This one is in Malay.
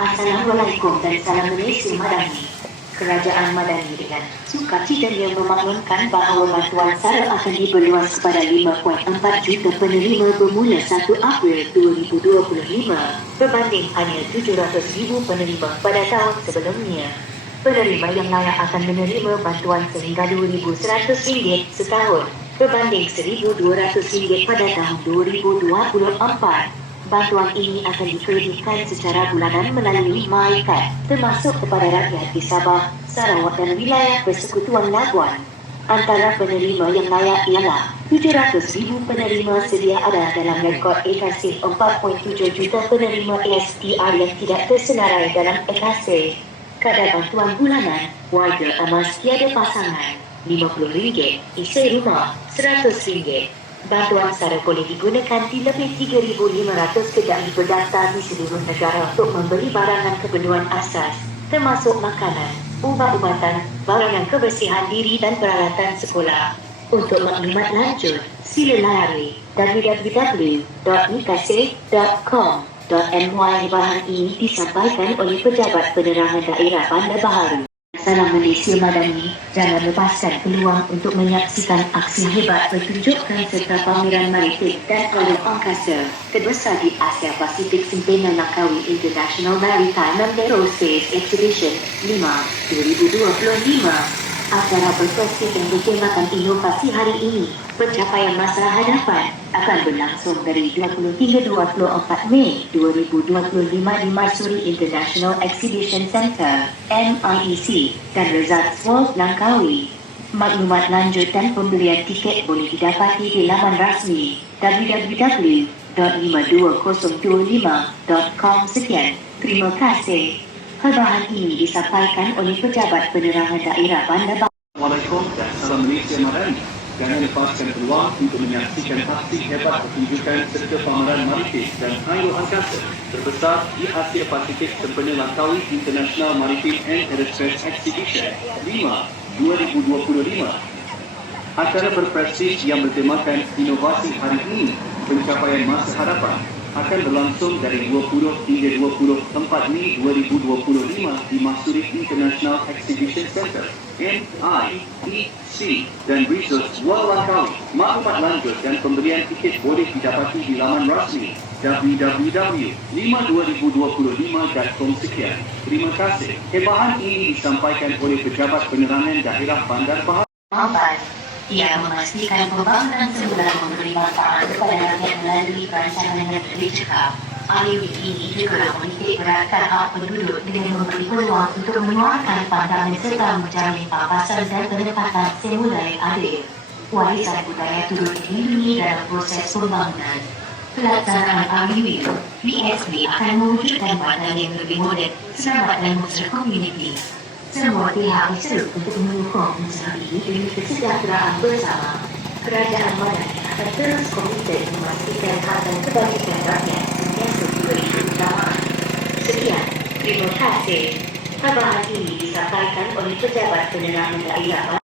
Assalamualaikum dan salam Malaysia Madani. Kerajaan Madani dengan sukacitanya memaklumkan bahawa bantuan SARA akan diberluas kepada 5.4 juta penerima bermula 1 April 2025 berbanding hanya 700 ribu penerima pada tahun sebelumnya. Penerima yang layak akan menerima bantuan sehingga RM2,100 setahun berbanding RM1,200 pada tahun 2024. Bantuan ini akan dikreditkan secara bulanan melalui MyCard termasuk kepada rakyat di Sabah, Sarawak dan wilayah Persekutuan Labuan. Antara penerima yang layak ialah 700,000 penerima sedia ada dalam rekod ekasih 4.7 juta penerima STR yang tidak tersenarai dalam ekasih. Kadar bantuan bulanan, warga emas tiada pasangan, RM50, isi rumah RM100. Bantuan SARA boleh digunakan di lebih 3,500 kedai berdaftar di seluruh negara untuk membeli barangan keperluan asas, termasuk makanan, ubat-ubatan, barangan kebersihan diri dan peralatan sekolah. Untuk maklumat lanjut, sila layari www.nikasih.com.my Bahan ini disampaikan oleh Pejabat Penerangan Daerah Bandar Baharu. Salam Malaysia Madani, jangan lepaskan peluang untuk menyaksikan aksi hebat pertunjukan serta pameran maritim dan alam angkasa terbesar di Asia Pasifik Sempena Langkawi International Maritime and Aerospace Exhibition 5 2025. Acara berproses dan bertemakan inovasi hari ini, pencapaian masa hadapan, akan berlangsung dari 20 hingga 24 Mei 2025 di Marsuri International Exhibition Centre, MIEC, dan Resorts World Langkawi. Maklumat lanjut dan pembelian tiket boleh didapati di laman rasmi www.52025.com sekian. Terima kasih. Perbahan ini disampaikan oleh Pejabat Penerangan Daerah Bandar Assalamualaikum dan salam Malaysia Madani. Jangan lepaskan peluang untuk menyaksikan aksi hebat pertunjukan serta pameran maritim dan aero angkasa terbesar di Asia Pasifik sempena Langkawi International Maritime and Aerospace Exhibition 5 2025. Acara berprestij yang bertemakan inovasi hari ini, pencapaian masa hadapan akan berlangsung dari 20 hingga 24 Mei 2025 di Masuri International Exhibition Centre MIEC dan Resorts World Langkawi. Maklumat lanjut dan pembelian tiket boleh didapati di laman rasmi www.52025.com sekian. Terima kasih. Hebahan ini disampaikan oleh Pejabat Penerangan Daerah Bandar. Mampan. Ia memastikan pembangunan semula memberi manfaat kepada rakyat melalui perancangan yang lebih cekap. IUD ini juga menitik beratkan hak penduduk dengan memberi peluang untuk menyuarakan pandangan serta menjamin papasan dan penempatan semula yang adil. Warisan budaya turut dilindungi dalam proses pembangunan. Pelaksanaan IUD, BSB akan mewujudkan badan yang lebih moden, selamat dan mesra komuniti. Semua pihak seru untuk usaha ini demi kesejahteraan bersama. Kerajaan Madani akan terus komited memastikan hak dan kebajikan rakyat sentiasa diberi keutamaan. Sekian, terima kasih. Kabar ini disampaikan oleh Pejabat Penerangan Daerah